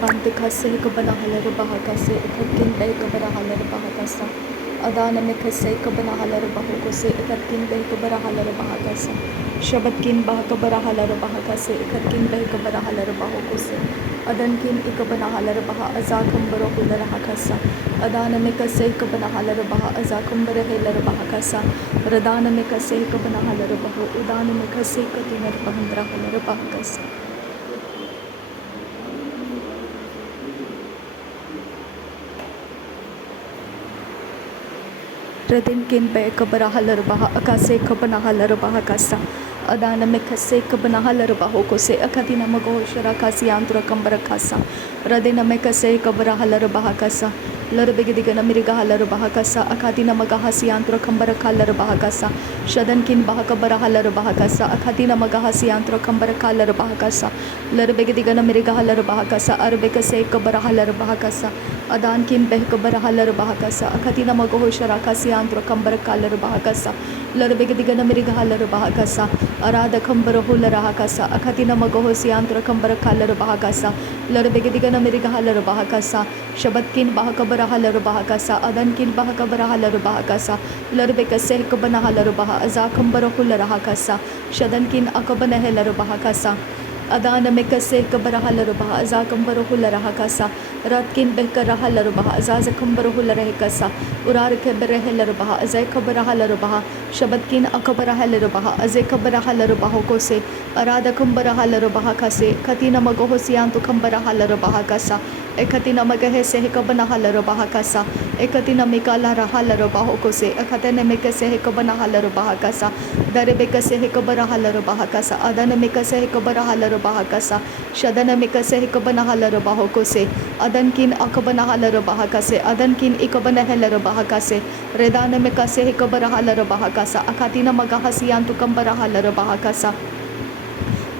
Bante kase kabana halar baha kase ikatkin bay kabara halar baha kasa adana me kase kabana halar bahu kose ikatkin bay kabara halar baha kasa shabatkin baha kabara halar baha kase ikatkin bay kabara halar bahu kose adankin ikabana halar baha azakum baro hular hakasa adana me kase kabana halar baha azakum bare halar baha kasa radana me kase kabana halar bahu udana me kase katinar bahandra halar baha kasa Radin kin be kabara halar baha akase kabana halar baha kasa adana me kase kabana halar baho ko se akadina mago shara kasi antura kambara kasa radina me kase kabara halar baha kasa larbege digana miriga halar baha kasa akadina maga hasi antura kambara halar baha kasa shadan kin baha kabara halar baha kasa akadina maga hasi antura kambara halar baha kasa larbege digana miriga halar baha kasa arbe kase kabara halar baha kasa adan kin beh kabara halar baha kasa akadina mago shara kasi antura kambara halar baha kasa larbege digana miriga halar baha kasa arada kambara hular baha kasa akadina mago hosi antura kambara halar baha kasa larbege digana miriga halar baha kasa shabatkin baha kabara halar baha kasa adankin baha kabara halar baha kasa larbe kase kabana halar baha azakam bara hular kasa shadankin akabana halar baha kasa adana me kase kabara halar baha azakam bara hular kasa ratkin behkar halar baha azakam bara hular kasa urar ke bere halar baha azay kabara halar baha shabatkin akabara halar baha azay kabara halar baha ko se arada kambara halar baha kase katina mago hosiyan tu kambara halar baha kasa ekatina magahe se kabana halar baha kasa ekatina mikala halar baha ko se ekatene me kase kabana halar baha kasa dare be kase kabara halar baha kasa adana me kase kabara halar baha kasa shadana me kase kabana halar baha ko se adankin akabana halar baha kase adankin ikabana halar baha kase redana me kase kabara halar baha kasa akatina magahasiyan tu kambara halar baha kasa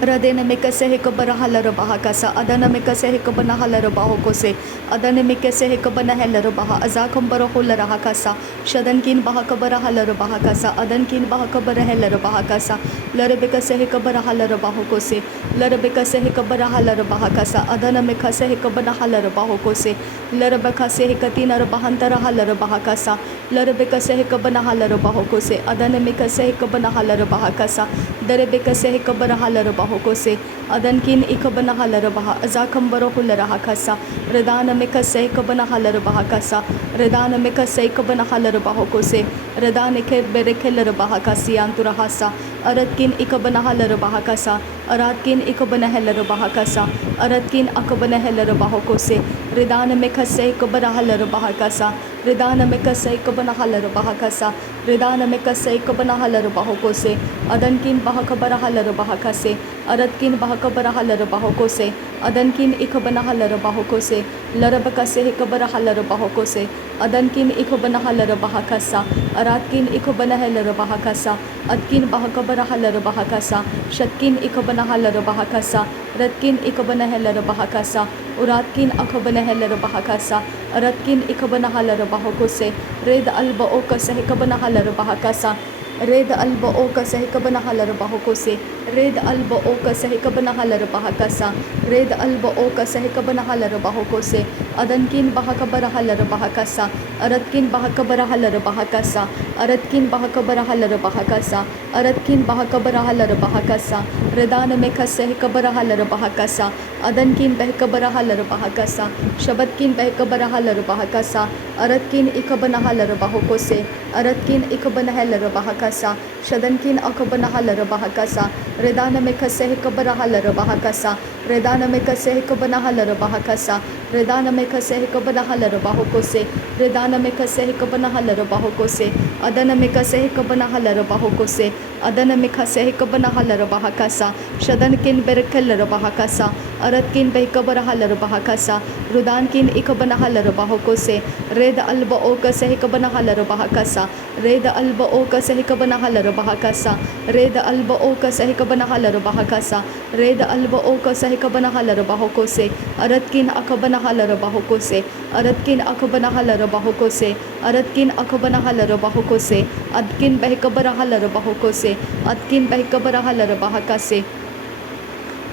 radena me kase kabara halar baha kasa adana me kase kabana halar baha ko se adana me kase kabana halar baha azakam bara hular kasa shadankin baha kabara halar baha kasa adankin baha kabara halar baha kasa larbe kase kabara halar baha ko se larbe kase kabara halar baha kasa adana me kase kabana halar baha ko se larbe kase katina bahantara halar baha kasa larbe kase kabana halar baha ko se adana me kase kabana halar baha kasa darbe kase kabara halar baha ko se adankin ikabana halar baha azakam baro hular kasa redana me kase kabana halar baha kasa redana me kase kabana halar baha ko se redana ke bere kelar baha kasi antura hasa aratkin ikabana halar baha kasa aratkin ikabana halar baha kasa aratkin akabana halar baha ko se redana me kase kabara halar baha kasa redana me kase kabana halar baha kasa redana me kase kabana halar baha ko se adankin baha kabara halar baha kase aratkin baha kabara halar baha ko se adankin ikabana halar baha ko se larab kase kabara halar baha ko se adankin ikabana halar baha kasa aratkin ikabana halar baha kasa adkin baha kabara halar baha kasa shatkin ikabana halar baha kasa ratkin ikabana halar baha kasa uratkin akabana halar baha kasa aratkin ikabana halar baha ko se red alba o kase kabana halar baha kasa red alba o kase kabana halar baha ko se red alba o kase kabana halar baha kasa red alba o kase kabana halar baha ko se adankin baha kabara halar baha kasa aratkin baha kabara halar baha kasa aratkin baha kabara halar baha kasa aratkin baha kabara halar baha kasa redana me kase kabara halar baha kasa adankin beh kabara halar baha kasa shabatkin beh kabara halar baha kasa aratkin ikabana halar baha ko se aratkin ikabana halar baha kasa shadankin akabana halar baha kasa redana me kase kabara halar baha kasa redana me kase kabana halar baha kasa redana me kase kabana halar baha ko se redana me kase kabana halar baha ko se adana me kase kabana halar baha ko se adana me kase kabana halar baha kasa shadankin berkelar baha kasa aratkin beh kabara halar baha kasa rudankin ikabana halar baha ko se red alba o kase kabana halar baha kasa red alba o kase kabana halar baha kasa red alba o kase kabana halar baha kasa red alba o kase kabana halar baha ko se aratkin akabana halar baha ko se aratkin akabana halar baha ko se aratkin akabana halar baha ko se adkin beh kabara halar baha ko se adkin beh kabara halar baha kase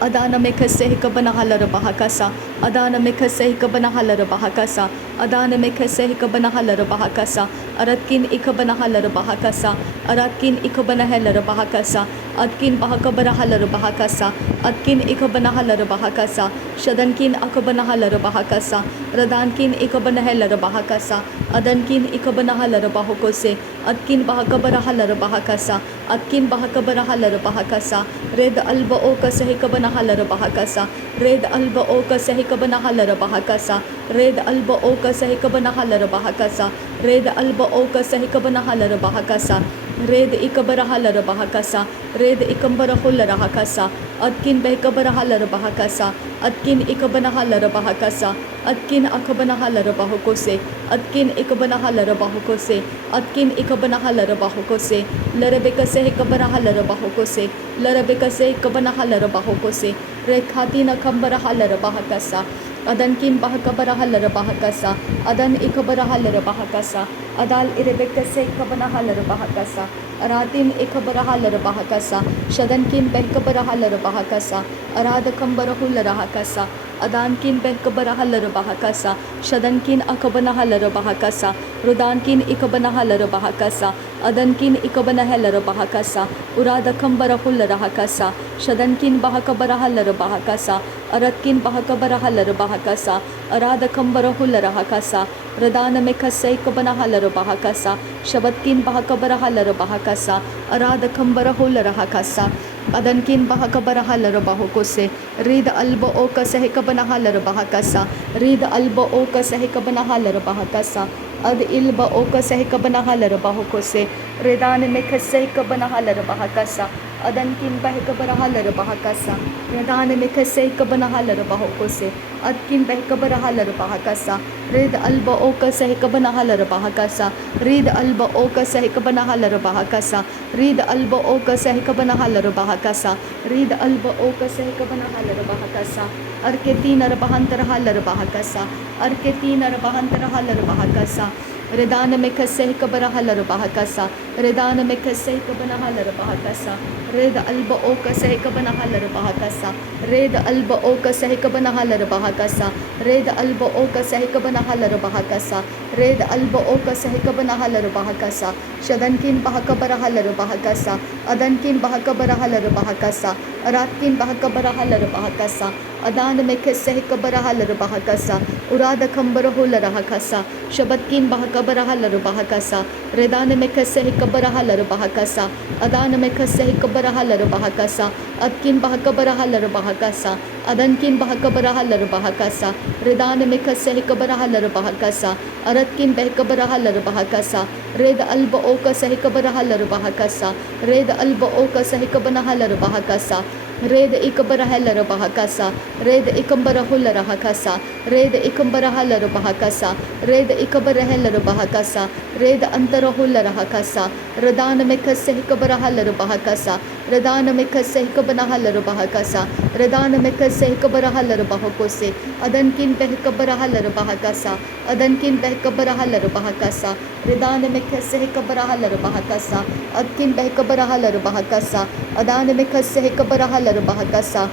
Adana mekase kabana halar bahakasa. Adana mekase kabana halar bahakasa. Adana mekase kabana halar bahakasa. Aratkin ikabana halar bahakasa. Aratkin ikabana halar bahakasa. Atkin bahakabara halar bahakasa. Atkin ikabana halar bahakasa. Shadankin akabana halar bahakasa. Radankin ikabana halar bahakasa. Adankin ikabana halar bahokose. Atkin bahakabara halar bahakasa. Atkin bahakabara halar bahakasa. Red alba oka sehikabana halar bahakasa. Red alba oka sehikabana halar bahakasa. Red alba oka sehikabana halar bahakasa. Red alba oka sehikabana halar bahakasa. Red ikabara halar bahakasa. Red ikambara hular hakasa. Atkin behkabara halar bahakasa. Atkin ikabana halar bahakasa. Atkin akabana halar bahokose. Atkin ikabana halar bahokose. Atkin ikabana halar bahokose. Larabeka sehikabara halar bahokose. Larabeka sehikabana halar bahokose. Rekhatina kambara halar bahakasa. Adan kim bahakabara halar bahakasa. Adan ikabara halar bahakasa. Adal irebeka sehikabana halar bahakasa. Aratin ikabara halar bahakasa. Shadan kim behkabara halar bahakasa. Arada kambara hular hakasa. Adan kin behkabara halar bahakasa. Shadan kin akabana halar bahakasa. Rudan kin ikabana halar bahakasa. Adan kin ikabana halar bahakasa. Urada kambara hular hakasa. Shadan kin bahakabara halar bahakasa. Arat kin bahakabara halar bahakasa. Arada kambara hular hakasa. Radana mekase kabana halar bahakasa. Shabatkin bahakabara halar bahakasa. Arada kambara hular hakasa. Adankin bahakabara halar bahokose. Rid alba oka sehikabana halar bahakasa. Rid alba oka sehikabana halar bahakasa. Ad ilba oka sehikabana halar bahokose. Redan mekase kabana halar bahakasa. Adankin bahakabara halar bahakasa. Redan mekase kabana halar bahokose. Adkin bahakabara halar bahakasa. Rid alba oka sehikabana halar bahakasa. Rid alba oka sehikabana halar bahakasa. Rid alba oka sehikabana halar bahakasa. Rid alba oka sehikabana halar bahakasa. Arketin arbahantar halar bahakasa. Arketin arbahantar halar bahakasa. Redana mekase kabara halar bahakasa. Redana mekase kabana halar bahakasa. Red alba oka sehikabana halar bahakasa. Red alba oka sehikabana halar bahakasa. Red alba oka sehikabana halar bahakasa. Red alba oka sehikabana halar bahakasa. Shadankin bahakabara halar bahakasa. Adankin bahakabara halar bahakasa. Aratkin bahakabara halar bahakasa. Adan mekase kabara halar bahakasa. Urada kambara hular hakasa. Shabatkin bahakabara halar bahakasa. Redana mekase kabara halar bahakasa. Adana mekase kabara halar bahakasa. Atkin bahakabara halar bahakasa. Adankin bahakabara halar bahakasa. Redana mekase kabara halar bahakasa. Aratkin behkabara halar bahakasa. Red alba oka sehikabara halar bahakasa. Red alba oka sehikabana halar bahakasa. Red ikabara halar bahakasa. Red ikambara hular hakasa. Red ikambara halar bahakasa. Red ikabara halar bahakasa. Red antara hular hakasa. Radana mekase ikabara halar bahakasa. Radana mekase ikabana halar bahakasa. Radana mekase ikabara halar bahakose. Adankin behkabara halar bahakasa. Adankin behkabara halar bahakasa. Radana mekase ikabara halar bahakasa. Adkin behkabara halar bahakasa. Adana mekase ikabara halar bahakasa.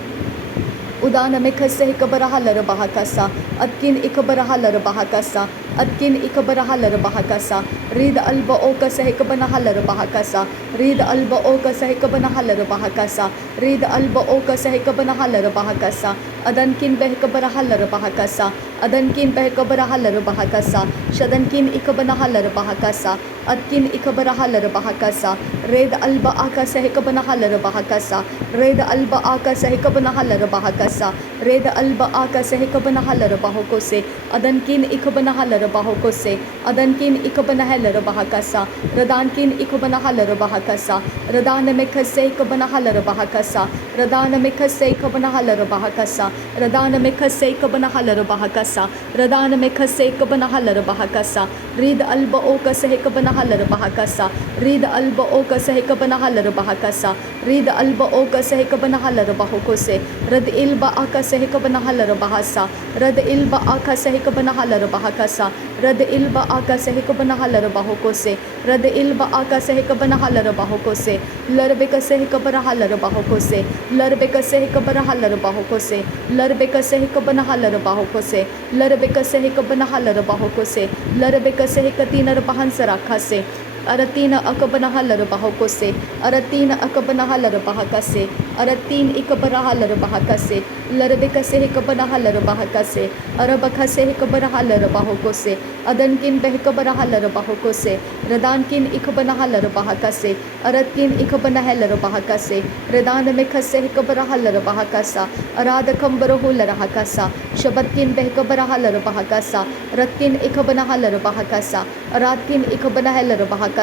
Udana mekase ikabara halar bahakasa. Atkin ikabara halar bahakasa. Atkin ikabara halar bahakasa. Rid alba oka sehikabana halar bahakasa. Rid alba oka sehikabana halar bahakasa. Rid alba oka sehikabana halar bahakasa. Adankin behkabara halar bahakasa. Adankin behkabara halar bahakasa. Shadankin ikabana halar bahakasa. Atkin ikabara halar bahakasa. Red alba aka sehikabana halar bahakasa. Red alba aka sehikabana halar bahakasa. Red alba aka sehikabana halar bahokose. Adankin ikabana halar bahokose. Adankin ikabana halar bahakasa. Radankin ikabana halar bahakasa. Radana mekase ikabana halar bahakasa. Radana mekase ikabana halar bahakasa. Radana mekase ikabana halar bahakasa. Radana mekase ikabana halar bahakasa. Rid alba oka sehikabana halar bahakasa. Read alba oka sehikabana halarabahakasa. Read alba oka sehikabana halarabahokose. Rad ilba aka sehikabana halarabahasa. Rad ilba aka sehikabana halarabahakasa. Rad ilba aka sehikabana halarabahokose. Rad ilba aka sehikabana halarabahokose. Larbeka sehikabara halarabahokose. Larbeka sehikabara halarabahokose. Larbeka sehikabana halarabahokose. Larbeka sehikabana halarabahokose. Larbeka sehikatina rabahansarakase. Aratina akabana halarabahokose. Aratina akabana halarabahakase. Aratin ikabara halarabahakase. Larbeka sehikabana halarabahakase. Arabaka sehikabara halarabahokose. Adankin behikabara halarabahokose. Radankin ikabana halarabahakase. Aratin ikabana halarabahakase. Radana mekhase hikabara halarabahakasa. Arada kambarahu larahakasa. Shabatkin behikabara halarabahakasa. Ratin ikabana halarabahakasa. Aratin ikabana halarabahakasa.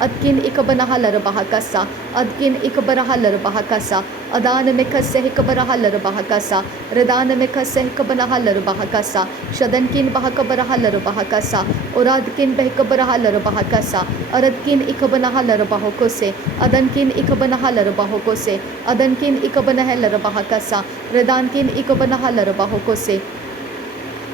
Adkin ikabana halarabahakasa. Adkin ikabara halarabahakasa. Adana mekhase hikabara halarabahakasa. Radana mekhase hikabana halarabahakasa. Shadankin bahakabara halarabahakasa. Uradkin behikabara halarabahakasa. Aradkin ikabana halarabahokose. Adankin ikabana halarabahokose. Adankin ikabana halarabahakasa. Radankin ikabana halarabahokose.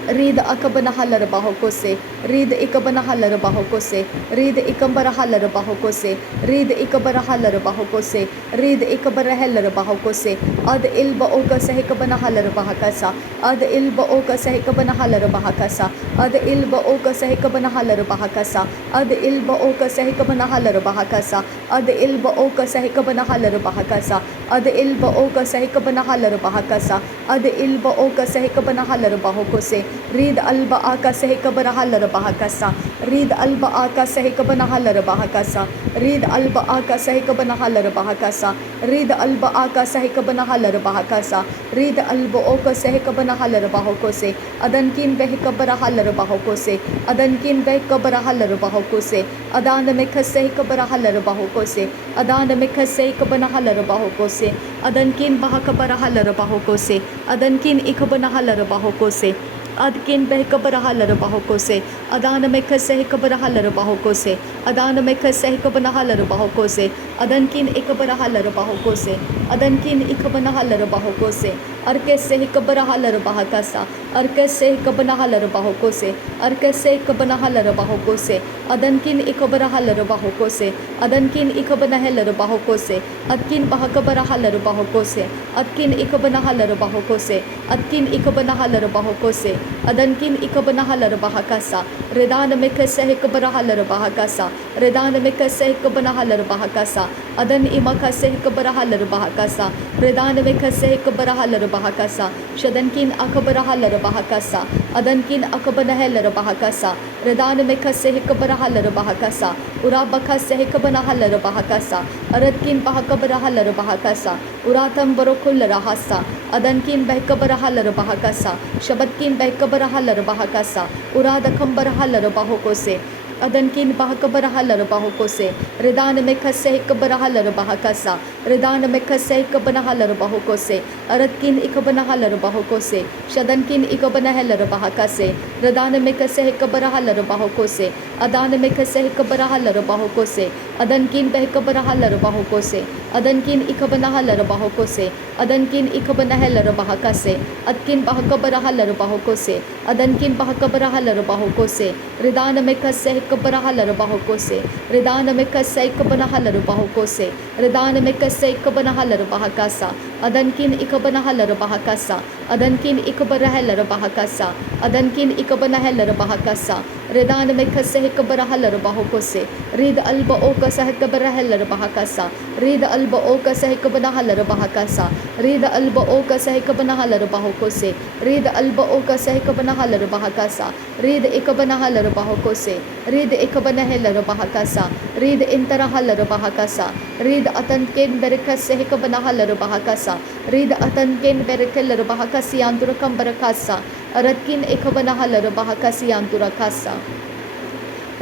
Read akabana halarabahokose. Read ikabana halarabahokose. Read ikambara halarabahokose. Read ikabara halarabahokose. Read ikabara halarabahokose. Ad ilba oka sehikabana halarabahakasa. Ad ilba oka sehikabana halarabahakasa. Ad ilba oka sehikabana halarabahakasa. Ad ilba oka sehikabana halarabahakasa. Ad ilba oka sehikabana halarabahakasa. Ad ilba oka sehikabana halarabahakasa. Ad ilba oka sehikabana halarabahokose. Read alba aka sehikabana halarabahakasa. Read alba aka sehikabana halarabahakasa. Read alba aka sehikabana halarabahakasa. Read alba aka sehikabana halarabahakasa. Read alba oka sehikabana halarabahokose. Adankin behikabara halarabahokose. Adankin behikabara halarabahokose. Adana mekhase hikabara halarabahokose. Adana mekhase hikabana halarabahokose. Adankin bahakabara halarabahokose. Adankin ikabana halarabahokose. Adkin behikabara halarabahokose. Adana mekhase hikabara halarabahokose. Adana mekhase hikabana halarabahokose. Adankin ikabara halarabahokose. Adankin ikabana halarabahokose. Arkese hikabara halarabahakasa. Arkese hikabana halarabahokose. Arkese hikabana halarabahokose. Adankin ikabara halarabahokose. Adankin ikabana halarabahokose. Adkin bahakabara halarabahokose. Adkin ikabana halarabahokose. Adkin ikabana halarabahokose. Adankin ikabana halarabahakasa. Redana mekhase hikabara halarabahakasa. Redana mekhase hikabana halarabahakasa. Adan imakhase hikabara halarabahakasa. Redana mekhase hikabara halarabahakasa. Shadankin akabara halarabahakasa. Adankin akabana halarabahakasa. Redana mekhase hikabara halarabahakasa. Urabakhase hikabana halarabahakasa. Aradkin bahakabara halarabahakasa. Uratam barokullarahasa. Adankin behikabara halarabahakasa. Shabatkin behikabara halarabahakasa. Urada kambara halarabahokose. Adankin bahakabara halarabahokose. Redana mekhase hikabara halarabahakasa. Redana mekhase hikabana halarabahokose. Aradkin ikabana halarabahokose. Shadankin ikabana halarabahakase. Redana mekhase hikabara halarabahokose. Adana mekhase hikabara halarabahokose. Adankin behikabara halarabahokose. Adankin ikabana halarabahokose. Adankin ikabana halarabahakase. Adkin bahakabara halarabahokose. Adankin bahakabara halarabahokose. Redana mekhase hikabara halarabahokose. Redana mekhase hikabana halarabahokose. Redana mekhase hikabana halarabahakasa. Adankin ikabana halarabahakasa. Adankin ikabara halarabahakasa. Adankin ikabana halarabahakasa. Redana mekhase hikabara halarabahokose. Read alba oka sehikabara halarabahakasa. Read alba oka sehikabana halarabahakasa. Read alba oka sehikabana halarabahokose. Read alba oka sehikabana halarabahakasa. Read ikabana halarabahokose. Read ikabana halarabahakasa. Read intara halarabahakasa. Read atanken berekhase hikabana halarabahakasa. Read atanken berekhalarabahakasi anturakam barakasa. Aradkin ikabana halarabahakasi anturakasa.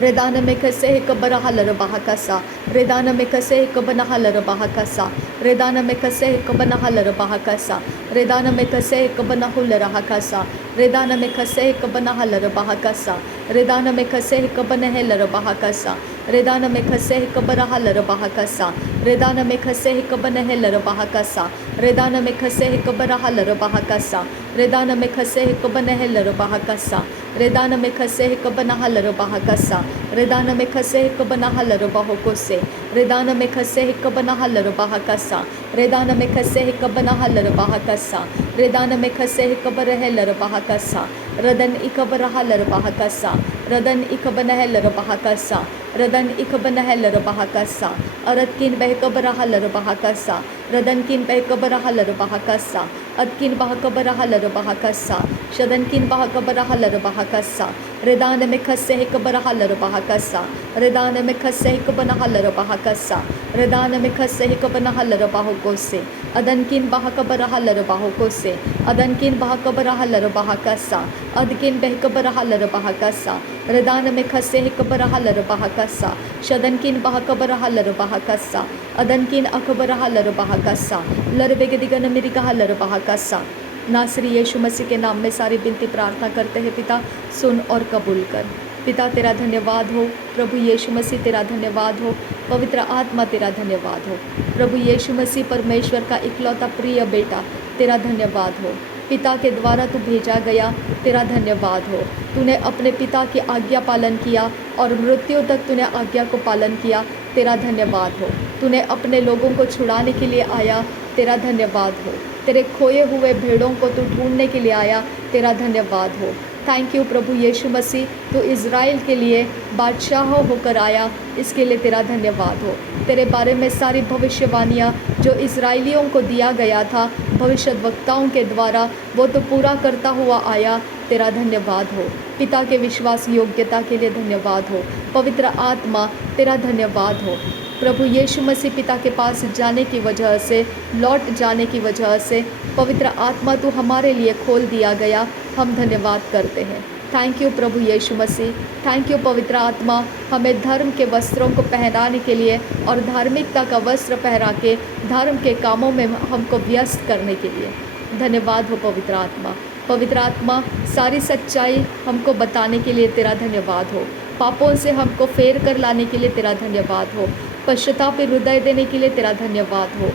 Redana me kase kabara halar bahakasa. Redana me kase kabana halar bahakasa. Redana me kase kabana halar bahakasa. Redana me kase kabana hular hakasa. Redana me kase kabana halar bahakasa. Redana me kase kabana helar bahakasa. Redana me kase kabara halar bahakasa. Redana me kase kabana helar bahakasa. Redana me kase kabara halar bahakasa. Redana me kase kabana helar bahakasa. Redana me kase kabana halar bahakasa. Redana me kase kabana halar bahokose. Redana me kase kabana halar bahakasa. Redana me kase kabana halar bahakasa. Redana me kase kabara helar bahakasa. Radan ikabara halar bahakasa. Radan ikabana helar bahakasa. Radan ikabana helar bahakasa. Aratkin behkabara halar bahakasa. Radan kin behkabara halar bahakasa. Atkin bahkabara halar bahakasa. Shadankin bahkabara halar bahakasa. Redana me kase kabara halar bahakasa. Redana me kase kabana halar bahakasa. Redana me kase kabana halar bahokose. Adankin bahkabara halar bahokose. Adankin bahkabara halar bahakasa. Adkin behkabara halar bahakasa. Redana me kase kabara halar bahakasa. Shadankin bahkabara halar bahakasa. Adankin akabara halar bahakasa. Larbegadigan mirika halar bahakasa. नासरी यीशु मसीह के नाम में सारी विनती प्रार्थना करते हैं पिता, सुन और कबूल कर। पिता तेरा धन्यवाद हो, प्रभु यीशु मसीह तेरा धन्यवाद हो, पवित्र आत्मा तेरा धन्यवाद हो। प्रभु यीशु मसीह परमेश्वर का इकलौता प्रिय बेटा तेरा धन्यवाद हो। पिता के द्वारा तू भेजा गया, तेरा धन्यवाद हो। तूने अपने पिता की आज्ञा पालन किया और मृत्यु तक तूने आज्ञा को पालन किया, तेरा धन्यवाद हो। तूने अपने लोगों को छुड़ाने के लिए आया, तेरा धन्यवाद हो। तेरे खोए हुए भेड़ों को तू ढूंढने के लिए आया, तेरा धन्यवाद हो। थैंक यू प्रभु यीशु मसीह, तू इज़राइल के लिए बादशाह होकर आया, इसके लिए तेरा धन्यवाद हो। तेरे बारे में सारी भविष्यवाणियाँ जो इज़राइलियों को दिया गया था भविष्यद्वक्ताओं के द्वारा, वो तो पूरा करता हुआ आया, तेरा धन्यवाद हो। पिता के विश्वास योग्यता के लिए धन्यवाद हो। पवित्र आत्मा तेरा धन्यवाद हो। प्रभु यीशु मसीह पिता के पास जाने की वजह से, लौट जाने की वजह से पवित्र आत्मा तू हमारे लिए खोल दिया गया, हम धन्यवाद करते हैं। थैंक यू प्रभु यीशु मसीह, थैंक यू पवित्र आत्मा, हमें धर्म के वस्त्रों को पहनाने के लिए और धार्मिकता का वस्त्र पहना के धर्म के कामों में हमको व्यस्त करने के लिए धन्यवाद हो। पवित्र आत्मा, पवित्र आत्मा सारी सच्चाई हमको बताने के लिए तेरा धन्यवाद हो। पापों से हमको फेर कर लाने के लिए तेरा धन्यवाद हो। पश्चाताप हृदय देने के लिए तेरा धन्यवाद हो।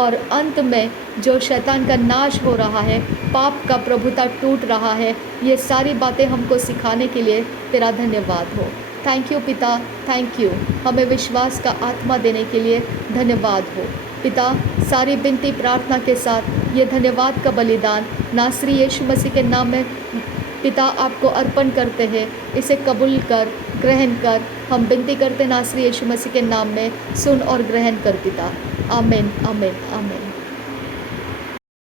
और अंत में जो शैतान का नाश हो रहा है, पाप का प्रभुता टूट रहा है, ये सारी बातें हमको सिखाने के लिए तेरा धन्यवाद हो। थैंक यू पिता, थैंक यू, हमें विश्वास का आत्मा देने के लिए धन्यवाद हो। पिता सारी विनती प्रार्थना के साथ ये धन्यवाद का बलिदान नासरी यीशु मसीह के नाम में पिता आपको अर्पण करते हैं, इसे कबूल कर, ग्रहण कर। हम विनती करते नासरी यीशु मसीह के नाम में, सुन और ग्रहण कर पिता। आमीन, आमीन, आमीन।